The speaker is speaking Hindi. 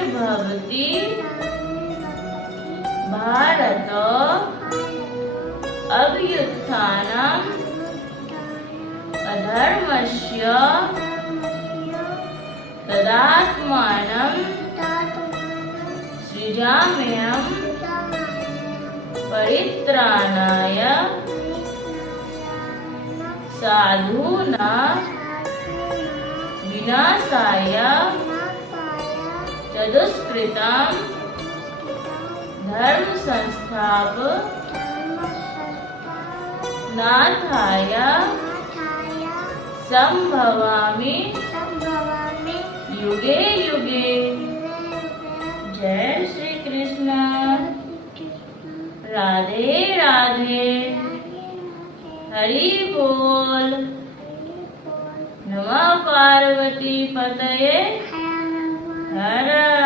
आविर्भवति भारत अभ्युत्थानम् अधर्मस्य तदात्मानं सृजाम्यहं परित्राणाय साधूनां विनाशाय चतुष्कृतां धर्म संस्थापनार्थाय संभवामि युगे युगे। जय श्री कृष्ण। राधे राधे। हरि बोल। नमः पार्वती पतये हर